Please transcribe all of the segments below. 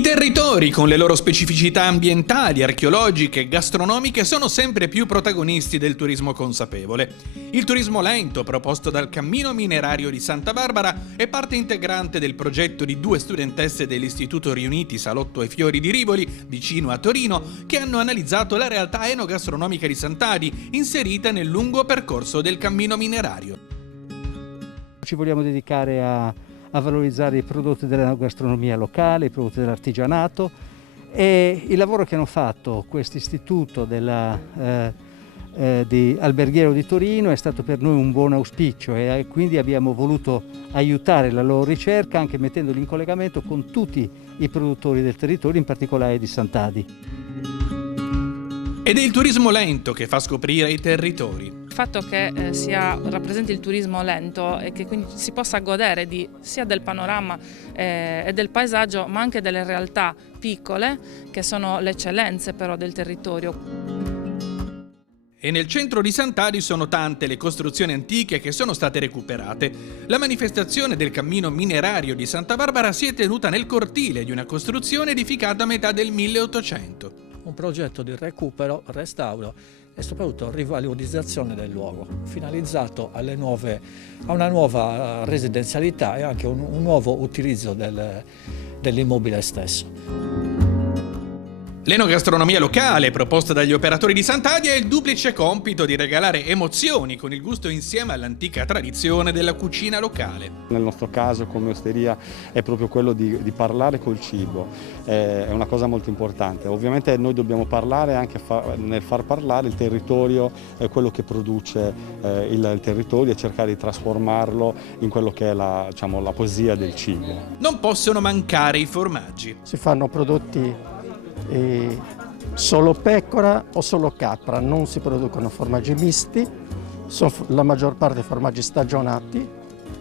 I territori, con le loro specificità ambientali, archeologiche e gastronomiche, sono sempre più protagonisti del turismo consapevole. Il turismo lento, proposto dal Cammino Minerario di Santa Barbara, è parte integrante del progetto di 2 studentesse dell'Istituto Riuniti Salotto ai Fiori di Rivoli, vicino a Torino, che hanno analizzato la realtà enogastronomica di Sant'Adi, inserita nel lungo percorso del Cammino Minerario. Ci vogliamo dedicare a valorizzare i prodotti della gastronomia locale, i prodotti dell'artigianato, e il lavoro che hanno fatto questo istituto di Alberghiero di Torino è stato per noi un buon auspicio e quindi abbiamo voluto aiutare la loro ricerca anche mettendoli in collegamento con tutti i produttori del territorio, in particolare di Sant'Adi. Ed è il turismo lento che fa scoprire i territori. Il fatto che rappresenti il turismo lento e che quindi si possa godere sia del panorama e del paesaggio, ma anche delle realtà piccole che sono le eccellenze però del territorio. E nel centro di Sant'Adi sono tante le costruzioni antiche che sono state recuperate. La manifestazione del Cammino Minerario di Santa Barbara si è tenuta nel cortile di una costruzione edificata a metà del 1800. Un progetto di recupero, restauro e soprattutto rivalorizzazione del luogo, finalizzato a una nuova residenzialità e anche un nuovo utilizzo dell'immobile stesso. L'enogastronomia locale, proposta dagli operatori di Sant'Adi, ha il duplice compito di regalare emozioni con il gusto insieme all'antica tradizione della cucina locale. Nel nostro caso come osteria è proprio quello di parlare col cibo, è una cosa molto importante. Ovviamente noi dobbiamo parlare anche nel far parlare il territorio, quello che produce il territorio, e cercare di trasformarlo in quello che è la poesia del cibo. Non possono mancare i formaggi. Si fanno prodotti solo pecora o solo capra, non si producono formaggi misti, sono la maggior parte formaggi stagionati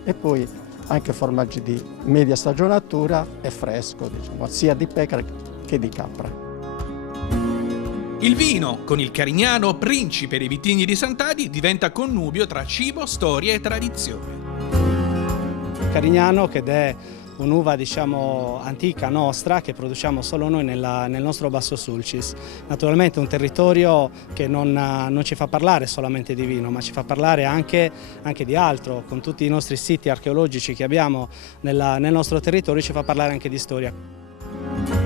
e poi anche formaggi di media stagionatura e fresco, sia di pecora che di capra. Il vino, con il Carignano, principe dei vitigni di Sant'Adi, diventa connubio tra cibo, storia e tradizione. Carignano, che è un'uva antica nostra che produciamo solo noi nel nostro Basso Sulcis. Naturalmente è un territorio che non ci fa parlare solamente di vino, ma ci fa parlare anche di altro. Con tutti i nostri siti archeologici che abbiamo nel nostro territorio ci fa parlare anche di storia.